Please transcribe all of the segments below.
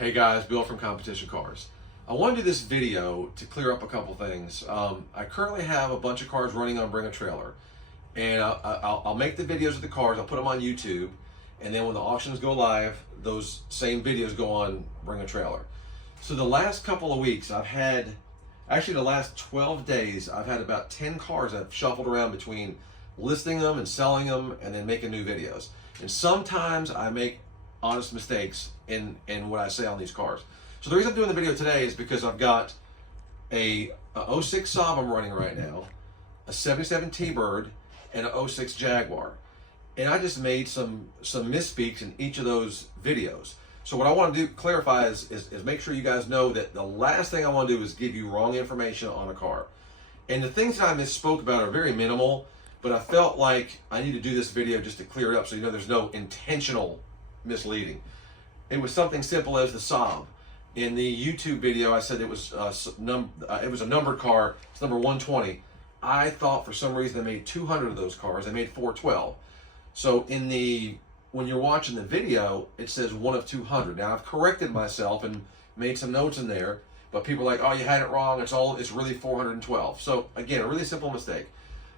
Hey guys, Bill from Competition Cars. I want to do this video to clear up a couple things. I currently have a bunch of cars running on Bring a Trailer, and I'll make the videos of the cars, I'll put them on YouTube, and then when the auctions go live, those same videos go on Bring a Trailer. So the last couple of weeks I've had, actually the last 12 days, I've had about 10 cars I've shuffled around between listing them and selling them and then making new videos. And sometimes I make honest mistakes in what I say on these cars. So the reason I'm doing the video today is because I've got a 06 Saab I'm running right now, a 77 T-Bird, and a 06 Jaguar. And I just made some misspeaks in each of those videos. So what I want to do, clarify is make sure you guys know that the last thing I want to do is give you wrong information on a car. And the things that I misspoke about are very minimal, but I felt like I need to do this video just to clear it up so you know there's no intentional misleading. It was something simple as the Saab. In the YouTube video, I said it was a numbered car. It's number 120. I thought for some reason they made 200 of those cars. They made 412. So when you're watching the video, it says 1 of 200. Now I've corrected myself and made some notes in there, but people are like, oh, you had it wrong. It's really 412. So again, a really simple mistake.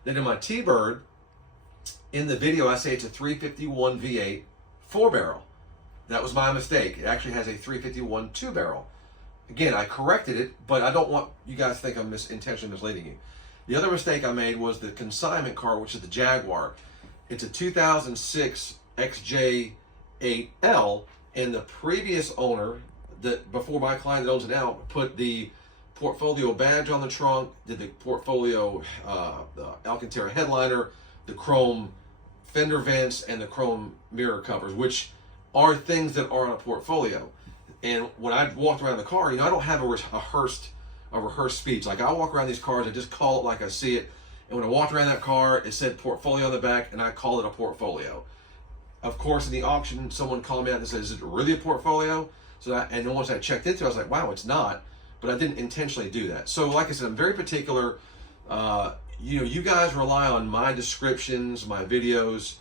Then in my T-Bird, in the video, I say it's a 351 V8 4-barrel. That was my mistake. It actually has a 351 2-barrel. Again, I corrected it, but I don't want you guys to think I'm intentionally misleading you. The other mistake I made was the consignment car, which is the Jaguar. It's a 2006 XJ8L, and the previous owner, before my client that owns it now, put the portfolio badge on the trunk, did the portfolio the Alcantara headliner, the chrome fender vents, and the chrome mirror covers, which are things that are on a portfolio. And when I walked around the car, I don't have a rehearsed speech. Like, I walk around these cars, I just call it like I see it. And when I walked around that car, it said portfolio on the back, and I called it a portfolio. Of course, in the auction, someone called me out and said, is it really a portfolio? And once I checked into it, I was like, wow, it's not. But I didn't intentionally do that. So like I said, I'm very particular. You guys rely on my descriptions, my videos,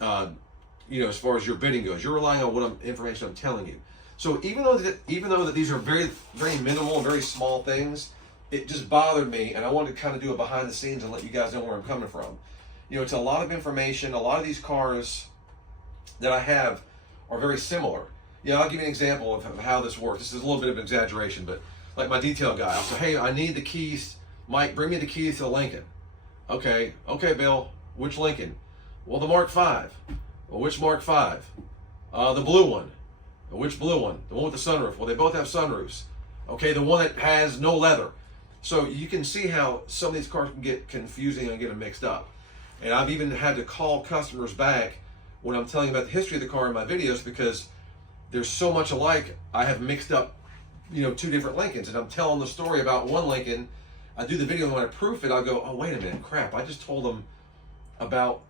as far as your bidding goes. You're relying on information I'm telling you. So even though that these are very, very minimal, very small things, it just bothered me, and I wanted to kind of do it behind the scenes and let you guys know where I'm coming from. It's a lot of information. A lot of these cars that I have are very similar. I'll give you an example of how this works. This is a little bit of an exaggeration, but like my detail guy, I'll say, hey, I need the keys. Mike, bring me the keys to the Lincoln. Okay, Bill, which Lincoln? Well, the Mark V. Well, which Mark V? The blue one. Which blue one? The one with the sunroof. Well, they both have sunroofs. Okay, the one that has no leather. So you can see how some of these cars can get confusing and get them mixed up. And I've even had to call customers back when I'm telling about the history of the car in my videos because there's so much alike. I have mixed up, two different Lincolns, and I'm telling the story about one Lincoln. I do the video, and when I proof it, I'll go, oh, wait a minute, crap. I just told them about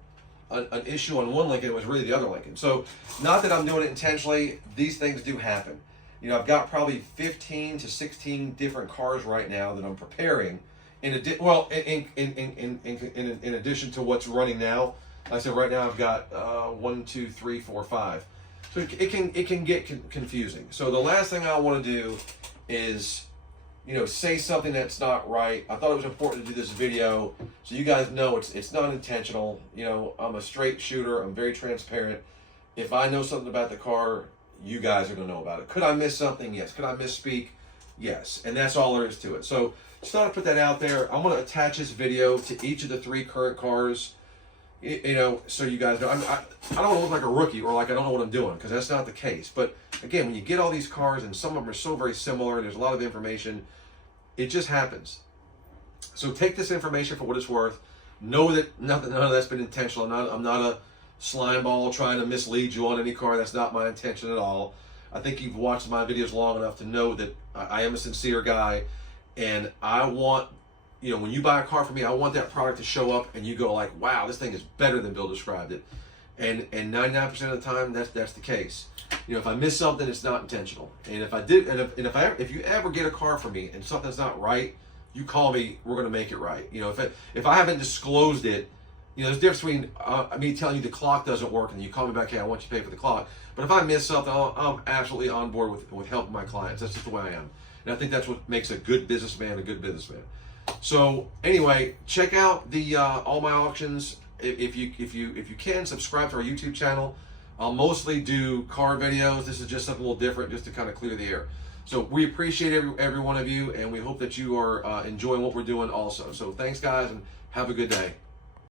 an issue on one Lincoln. It was really the other Lincoln. So not that I'm doing it intentionally. These things do happen. I've got probably 15 to 16 different cars right now that I'm preparing. In addition to what's running now, like I said, right now I've got 1, 2, 3, 4, 5. So it can get confusing. So the last thing I want to do is, say something that's not right. I thought it was important to do this video so you guys know it's not intentional. I'm a straight shooter. I'm very transparent. If I know something about the car, you guys are going to know about it. Could I miss something? Yes. Could I misspeak? Yes. And that's all there is to it. So just thought I'd put that out there. I'm going to attach this video to each of the 3 current cars, so you guys know. I don't want to look like a rookie or like I don't know what I'm doing, because that's not the case. But again, when you get all these cars and some of them are so very similar, there's a lot of information, it just happens. So take this information for what it's worth. Know that none of that's been intentional. I'm not a slime ball trying to mislead you on any car. That's not my intention at all. I think you've watched my videos long enough to know that I am a sincere guy, and I want, when you buy a car from me, I want that product to show up and you go like, wow, this thing is better than Bill described it. And 99% of the time, that's the case. If I miss something, it's not intentional. And if I did, if you ever get a car from me and something's not right, you call me. We're going to make it right. If I haven't disclosed it, You know, there's a difference between me telling you the clock doesn't work and you call me back, hey, I want you to pay for the clock. But if I miss something, I'm absolutely on board with helping my clients. That's just the way I am. And I think that's what makes a good businessman a good businessman. So anyway, check out the all my auctions. If you can, subscribe to our YouTube channel. I'll mostly do car videos. This is just something a little different, just to kind of clear the air. So we appreciate every one of you, and we hope that you are enjoying what we're doing also. So thanks, guys, and have a good day.